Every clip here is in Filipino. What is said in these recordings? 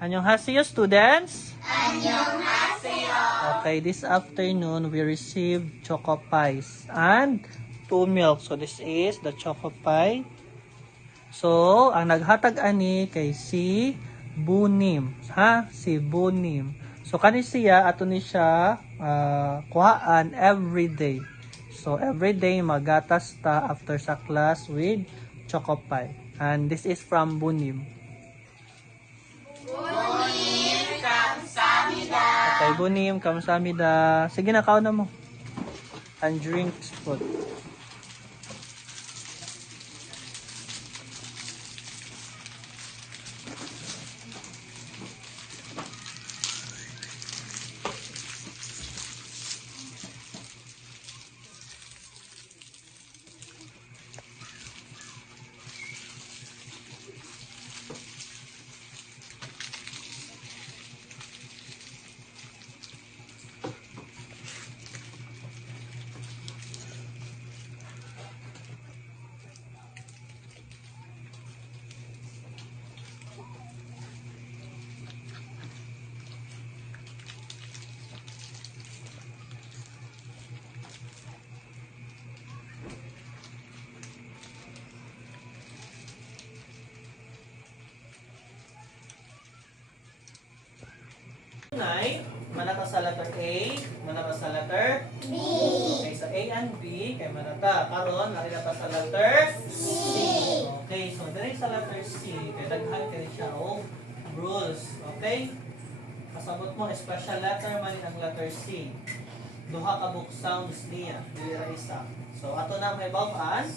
Annyeonghaseyo, students! Annyeonghaseyo! Okay, this afternoon we received choco pies and 2 milk. So this is the choco pie. So, ang naghatag ani kay si Bunim, ha? Si Bunim. So kani siya ato ni siya kuhaan every day. So every day magatas ta after sa class with choco pie. And this is from Bunim. Bunim kamsahamnida. Okay, Bunim, kamsahamnida. Sige na, kaon na mo. And drinks food. Nay, manata sa letter A, manata sa letter B. Okay, sa A and B, kay manata. Karon, nakita sa letter C. Okay, so dali sa letter C, kay daghan kay siya o rules. Okay? Kasabot mo, special letter man ang letter C. Duha ka book sounds niya, dili ra isa. So ato na may bawaan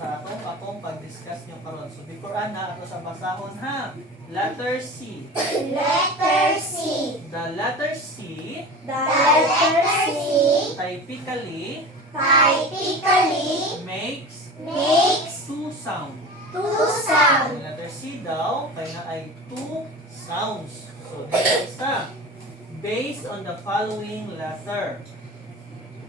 sa akong pag-discuss niyo karon. So before na ato sa basahon ha. Letter C. Letter C. The letter C The letter C typically makes two sounds. two The sound. letter C daw kaya na ay two sounds. So dito isa. Based on the following letter.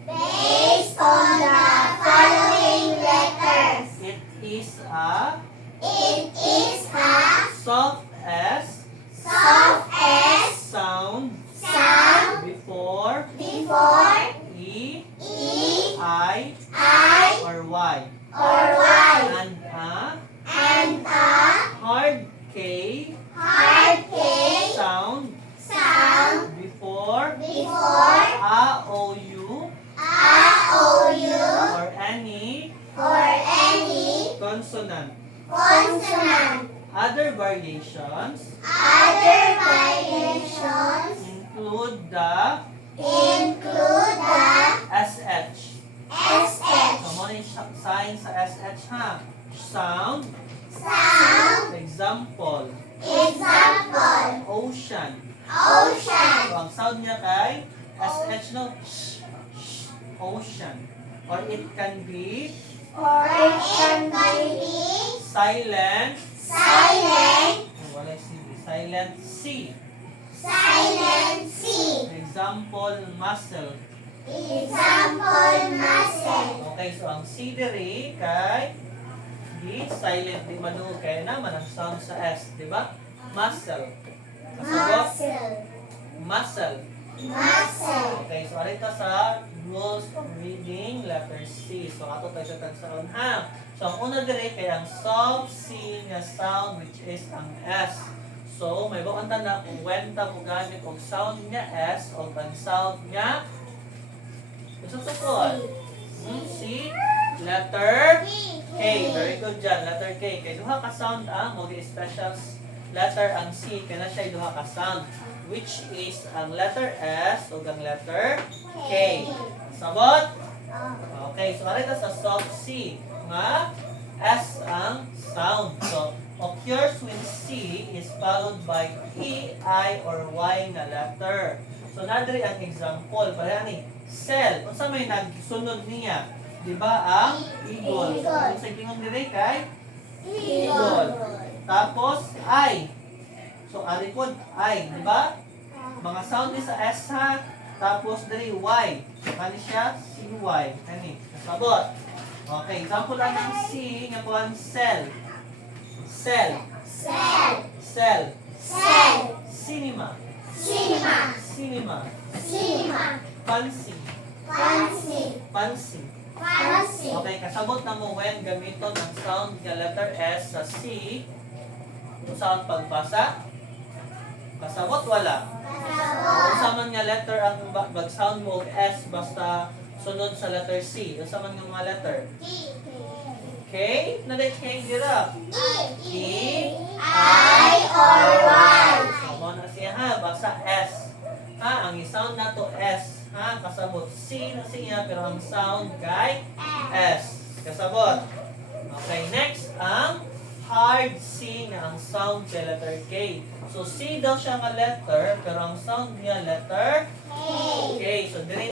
Based on the following letters. It is a It is a soft S soft S sound sound before before E, E, I, I, or Y. or Y. And a hard K Hard K sound sound before before A, O, U, O, U, or any or any consonant. consonant. Other variations Other variations include the include the SH. SH So, mo yung sign sa SH ha. Sound, sound. example, Example: ocean. ocean. So, ang sound niya kay SH no, sh, ocean. Or it can be Or it can be silent, silent, wala C, silent C. silent C. Example, muscle. Example: muscle. Okay, so ang C diri kay di silent di manuog kaya naman ang sound sa S, di ba? Muscle. Kasagot, Muscle. muscle. Muscle. Okay, so arita sa rules of reading letter C. So ato tayo sa tansaon ha. So ang una diri kay ang soft C nga sound which is ang S. So may bukang tanda kung when ta mo gamit og sound nga S o ang sound nga gusto ko C, letter K. Very good dyan, letter K. Kay duha ka sound ang mo special letter ang C kaya na siya duha ka sound which is ang letter S o ang letter K. Sabot? Okay, so arita sa soft C nga S ang sound. So occurs when C is followed by E, I, or Y na letter. So nadiri ang example para ni cell. Unsa may nagsunod niya? Di ba ang eagle? So kung sa gingon diri kay eagle. Tapos I. So ari pod I, di ba? Mga sound ni sa S ha. Tapos diri Y. Kani siya CY. Kani. Sabot. Okay, example lang ng C nga kuan cell. Cell. Cell. Cell. Cell. Cinema. Cinema. Fancy. Fancy. Fancy. Fancy. Okay, kasabot na mo when gamiton ang sound nga letter S sa C. Sound pagbasa. Kasabot wala. Kasabot. Unsa man nga letter ang mag-sound mo og S basta sunod sa letter C. Unsa man nga mga letter? K. Naday K dira. E. I or Y. So, mo na siya ha, basa S. Ha, ang i-sound na to S. Ha, kasabot C na siya pero ang sound kay S. Kasabot. Okay, next ang hard C nga ang sound kay letter K. So C daw siya nga letter pero ang sound niya letter K. K. So dire